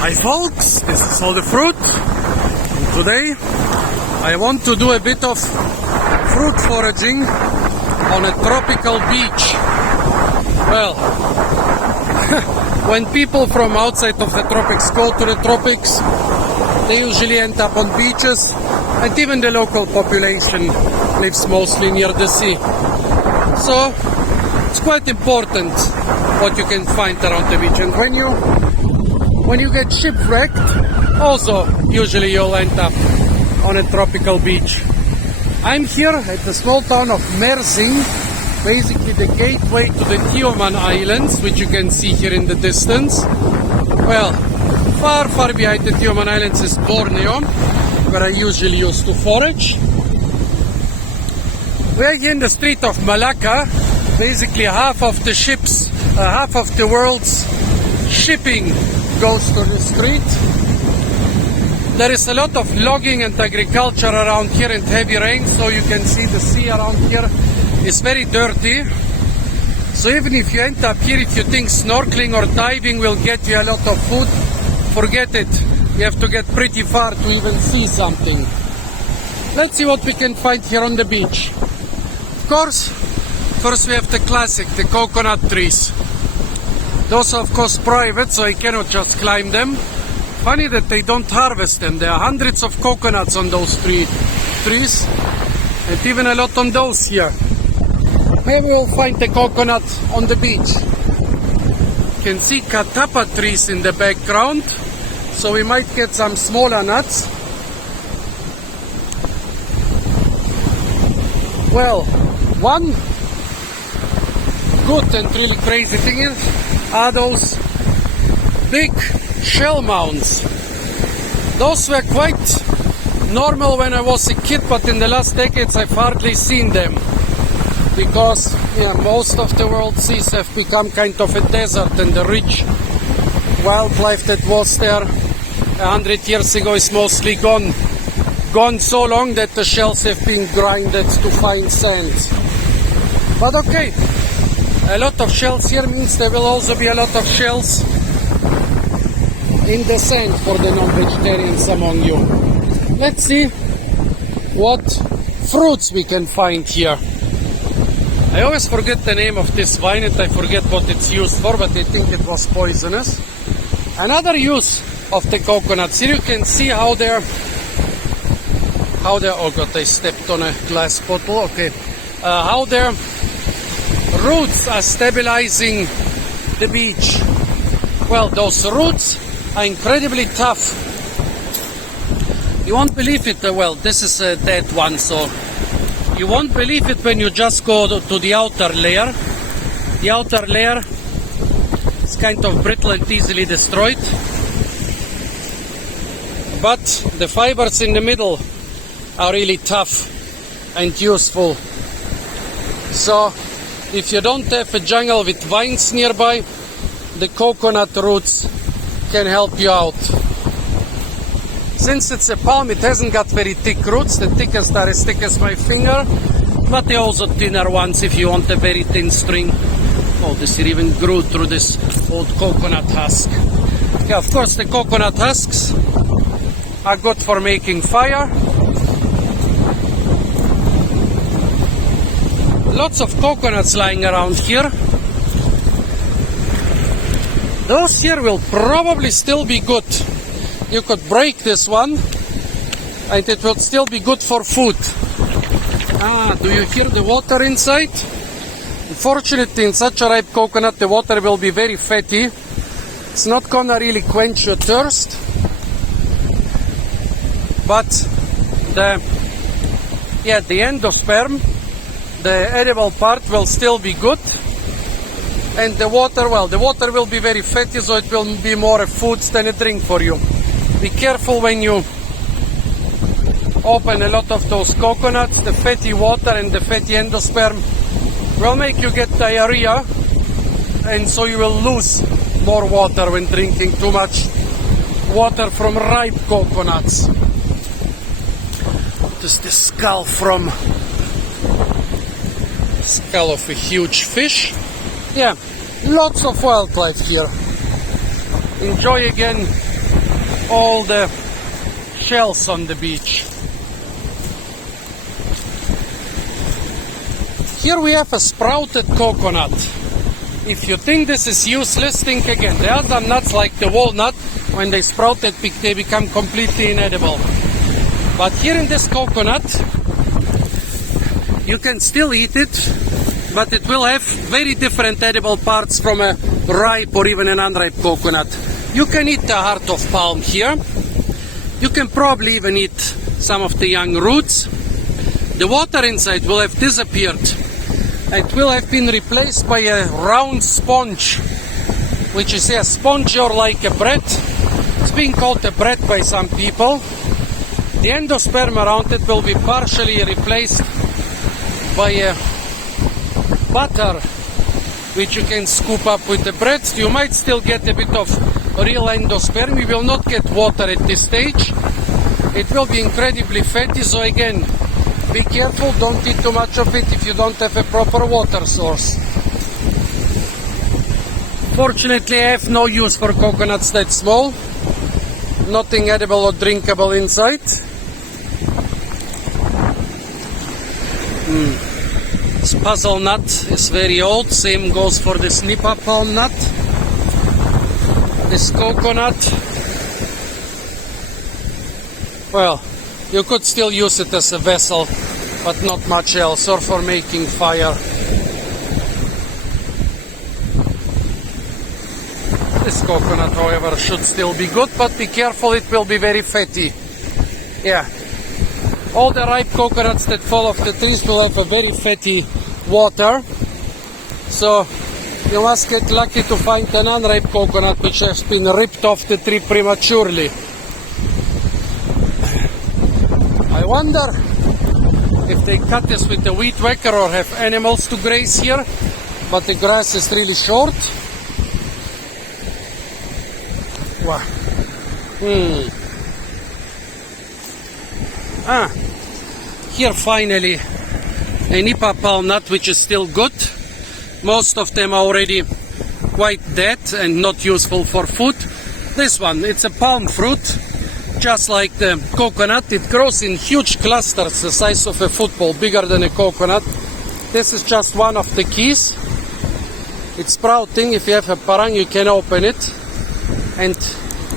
Hi folks, this is all the fruit. And today I want to do a bit of fruit foraging on a tropical beach. Well, when people from outside of the tropics go to the tropics, they usually end up on beaches, and even the local population lives mostly near the sea. So it's quite important what you can find around the beach, and when you get shipwrecked, also usually you'll end up on a tropical beach. I'm here at the small town of Mersing, basically the gateway to the Tioman Islands, which you can see here in the distance. Well, far behind the Tioman Islands is Borneo, where I usually used to forage. We're here in the Strait of Malacca. Basically half of the world's shipping goes to the strait. There is a lot of logging and agriculture around here and heavy rain, so you can see the sea around here is very dirty. So even if you end up here, if you think snorkeling or diving will get you a lot of food, forget it. You have to get pretty far to even see something. Let's see what we can find here on the beach. Of course, first we have the classic, the coconut trees. Those are of course private, so I cannot just climb them. Funny that they don't harvest them. There are hundreds of coconuts on those trees, and even a lot on those here. Maybe we'll find the coconut on the beach. You can see catapa trees in the background, so we might get some smaller nuts. Well, one good and really crazy thing are those big shell mounds. Those were quite normal when I was a kid, but in the last decades I've hardly seen them, because most of the world's seas have become kind of a desert, and the rich wildlife that was there 100 years ago is mostly gone so long that the shells have been grinded to fine sand. But okay, a lot of shells here means there will also be a lot of shells in the sand for the non-vegetarians among you. Let's see what fruits we can find here. I always forget the name of this vine, and I forget what it's used for, but I think it was poisonous. Another use of the coconuts, here you can see how they're oh god, I stepped on a glass bottle, okay. How their roots are stabilizing the beach. Well, those roots are incredibly tough. You won't believe it. Well, this is a dead one, so you won't believe it when you just go to the outer layer. The outer layer is kind of brittle and easily destroyed, but the fibers in the middle are really tough and useful. So if you don't have a jungle with vines nearby, the coconut roots can help you out. Since it's a palm, it hasn't got very thick roots. The thickest are as thick as my finger, but there are also thinner ones if you want a very thin string. Oh, this here even grew through this old coconut husk. Yeah, of course the coconut husks are good for making fire. Lots of coconuts lying around here. Those here will probably still be good. You could break this one and it will still be good for food. Do you hear the water inside? Unfortunately, in such a ripe coconut, the water will be very fatty. It's not gonna really quench your thirst, but the endosperm, the edible part, will still be good. And the water will be very fatty, so it will be more a food than a drink for you. Be careful when you open a lot of those coconuts. The fatty water and the fatty endosperm will make you get diarrhea, and so you will lose more water when drinking too much water from ripe coconuts. This is the skull of a huge fish. Yeah, lots of wildlife here. Enjoy again all the shells on the beach. Here we have a sprouted coconut. If you think this is useless, think again. The other nuts, like the walnut, when they sprouted, they become completely inedible. But here in this coconut, you can still eat it, but it will have very different edible parts from a ripe or even an unripe coconut. You can eat the heart of palm here. You can probably even eat some of the young roots. The water inside will have disappeared. It will have been replaced by a round sponge, which is a sponge or like a bread. It's being called a bread by some people. The endosperm around it will be partially replaced by a butter, which you can scoop up with the bread. You might still get a bit of real endosperm. You will not get water at this stage. It will be incredibly fatty, so again, be careful, don't eat too much of it if you don't have a proper water source. Fortunately, I have no use for coconuts that small. Nothing edible or drinkable inside. This puzzle nut is very old. Same goes for this nipa palm nut. This coconut. Well, you could still use it as a vessel, but not much else, or for making fire. This coconut, however, should still be good, but be careful, it will be very fatty. Yeah. All the ripe coconuts that fall off the trees will have a very fatty water. So you must get lucky to find an unripe coconut which has been ripped off the tree prematurely. I wonder if they cut this with a weed whacker or have animals to graze here, but the grass is really short. Wow. Here finally a nipa palm nut which is still good. Most of them are already quite dead and not useful for food. This one, it's a palm fruit. Just like the coconut, it grows in huge clusters the size of a football, bigger than a coconut. This is just one of the keys. It's sprouting. If you have a parang, you can open it and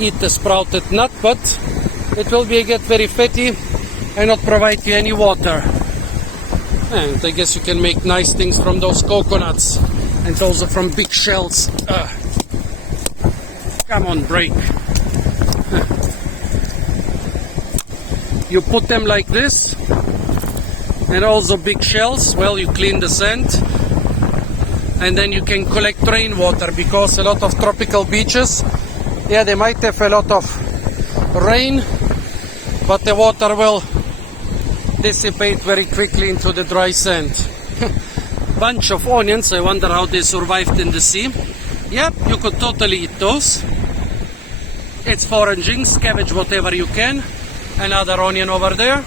eat the sprouted nut, but it will get very fatty and not provide you any water. And I guess you can make nice things from those coconuts, and also from big shells. Come on, break. You put them like this, and also big shells. Well, you clean the sand, and then you can collect rainwater, because a lot of tropical beaches, yeah, they might have a lot of rain, but the water will dissipate very quickly into the dry sand. Bunch of onions. I wonder how they survived in the sea. Yep, you could totally eat those. It's foraging, scavenge whatever you can. Another onion over there.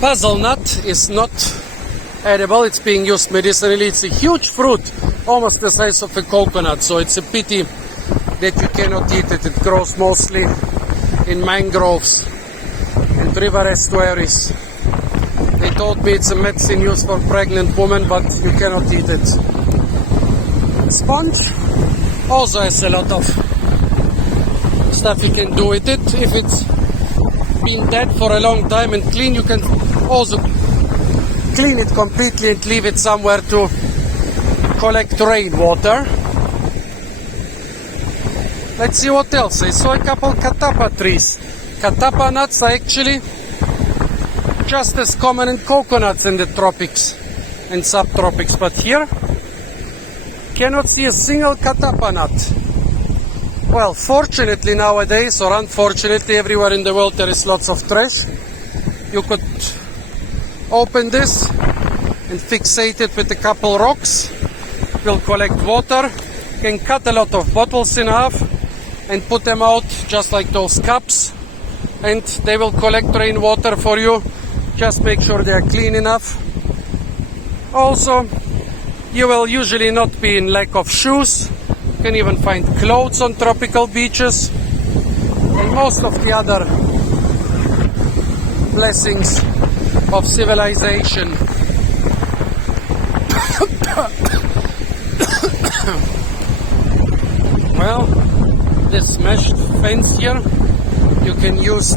Puzzle nut is not edible, it's being used medicinally. It's a huge fruit, almost the size of a coconut, so it's a pity that you cannot eat it. It grows mostly in mangroves and river estuaries. They told me it's a medicine used for pregnant women, but you cannot eat it. Sponge also has a lot of stuff you can do with it. If it's been dead for a long time and clean, you can also clean it completely and leave it somewhere to collect rainwater. Let's see what else. I saw a couple katapa trees. Katapa nuts are actually just as common in coconuts in the tropics and subtropics, but here cannot see a single katapa nut. Well, fortunately nowadays, or unfortunately, everywhere in the world there is lots of trash. You could open this and fixate it with a couple rocks. It will collect water. You can cut a lot of bottles in half and put them out just like those cups, and they will collect rainwater for you. Just make sure they are clean enough. Also, you will usually not be in lack of shoes. You can even find clothes on tropical beaches. and most of the other blessings of civilization. Well, this mesh fence here, you can use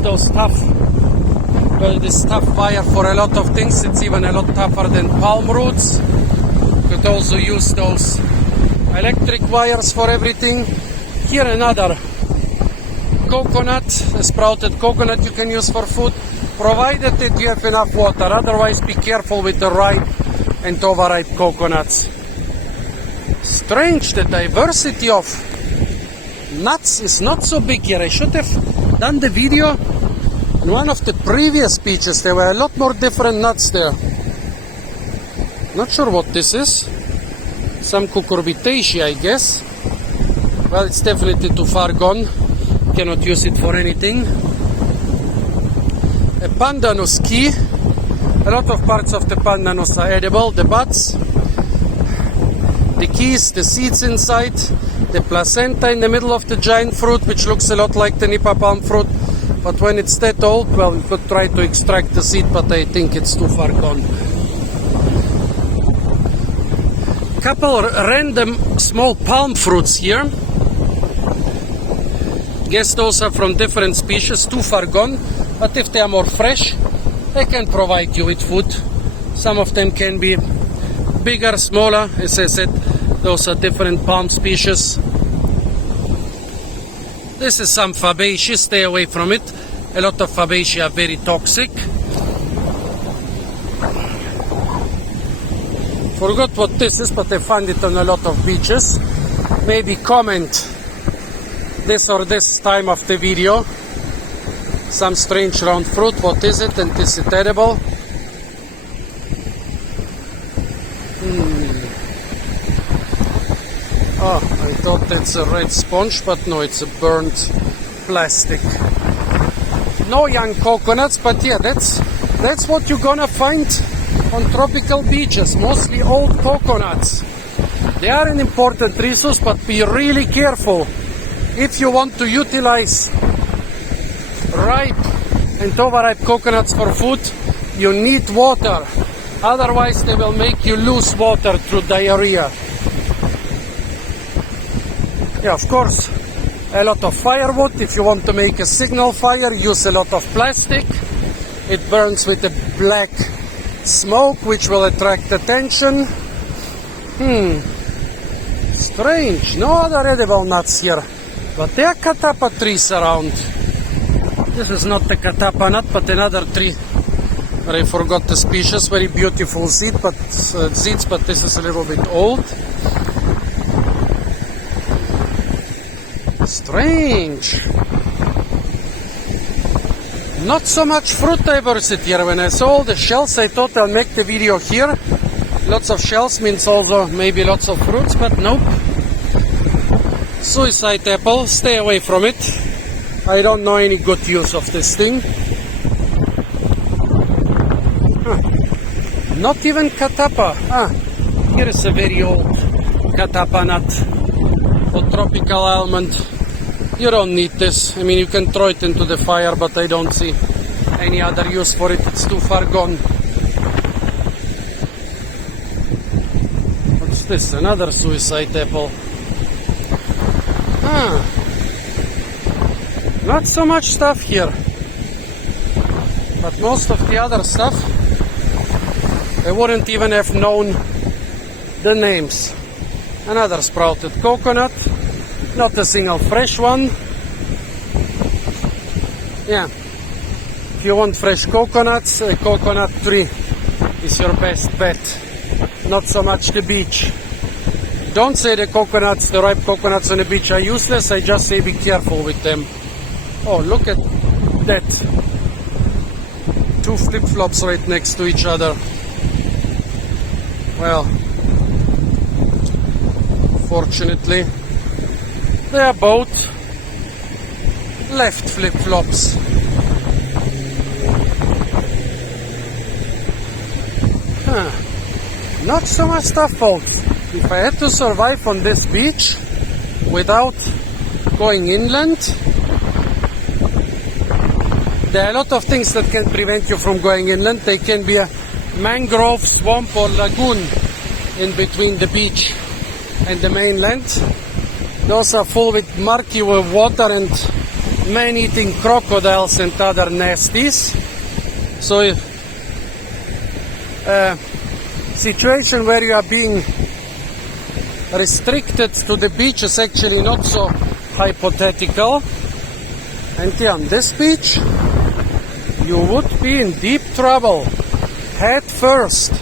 those this tough wire for a lot of things. It's even a lot tougher than palm roots. You could also use those electric wires for everything. Here another coconut, a sprouted coconut you can use for food, provided that you have enough water. Otherwise, be careful with the ripe and overripe coconuts. Strange, the diversity of nuts is not so big here. I should have done the video in one of the previous beaches. There were a lot more different nuts there. Not sure what this is. Some cucurbitaceae, I guess. Well, it's definitely too far gone. Cannot use it for anything. A pandanus key. A lot of parts of the pandanus are edible. The buds, the keys, the seeds inside, the placenta in the middle of the giant fruit, which looks a lot like the Nipa palm fruit. But when it's that old, well, we could try to extract the seed, but I think it's too far gone. Couple random small palm fruits here. Guess those are from different species, too far gone. But if they are more fresh, they can provide you with food. Some of them can be bigger, smaller. As I said, those are different palm species. This is some fabaceae, stay away from it. A lot of fabaceae are very toxic. Forgot what this is, but I found it on a lot of beaches. Maybe comment this or this time of the video. Some strange round fruit, what is it, and is it edible? Oh, I thought it's a red sponge, but no, it's a burnt plastic. No young coconuts, but yeah, that's what you're gonna find on tropical beaches, mostly old coconuts. They are an important resource, but be really careful. If you want to utilize ripe and overripe coconuts for food, you need water. Otherwise, they will make you lose water through diarrhea. Yeah, of course, a lot of firewood. If you want to make a signal fire, use a lot of plastic. It burns with a black smoke, which will attract attention. Strange. No other edible nuts here. But there are catappa trees around. This is not the catappa nut, but another tree. I forgot the species. Very beautiful seeds, but this is a little bit old. Strange. Not so much fruit diversity here. When I saw all the shells, I thought I'll make the video here. Lots of shells means also maybe lots of fruits, but nope. Suicide apple, stay away from it. I don't know any good use of this thing. Not even catappa. Here is a very old catappa nut or tropical almond. You don't need this. I mean, you can throw it into the fire, but I don't see any other use for it. It's too far gone. What's this? Another suicide apple. Not so much stuff here. But most of the other stuff, I wouldn't even have known the names. Another sprouted coconut. Not a single fresh one. Yeah. If you want fresh coconuts, a coconut tree is your best bet. Not so much the beach. Don't say the coconuts, the ripe coconuts on the beach are useless. I just say be careful with them. Oh, look at that. Two flip-flops right next to each other. Well, fortunately, they are both left flip-flops. Not so much stuff, folks. if I had to survive on this beach without going inland, there are a lot of things that can prevent you from going inland. There can be a mangrove swamp or lagoon in between the beach and the mainland. Those are full with murky water and man-eating crocodiles and other nasties. So a situation where you are being restricted to the beach is actually not so hypothetical. And here on this beach, you would be in deep trouble, head first.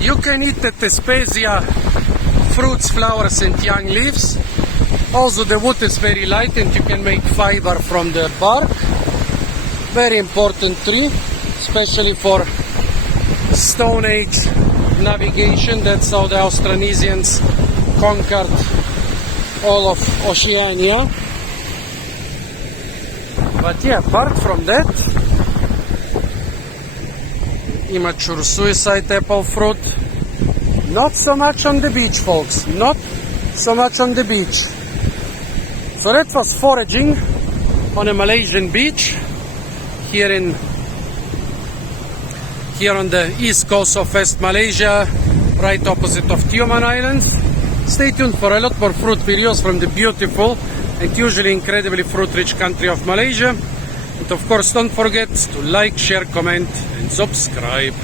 You can eat the Tespesia fruits, flowers and young leaves. Also the wood is very light and you can make fiber from the bark. Very important tree, especially for Stone Age navigation. That's how the Austronesians conquered all of Oceania. But yeah, apart from that, immature suicide apple fruit. Not so much on the beach, folks. Not so much on the beach. So that was foraging on a Malaysian beach here on the east coast of West Malaysia, right opposite of Tioman Islands. Stay tuned for a lot more fruit videos from the beautiful and usually incredibly fruit-rich country of Malaysia. And of course, don't forget to like, share, comment and subscribe.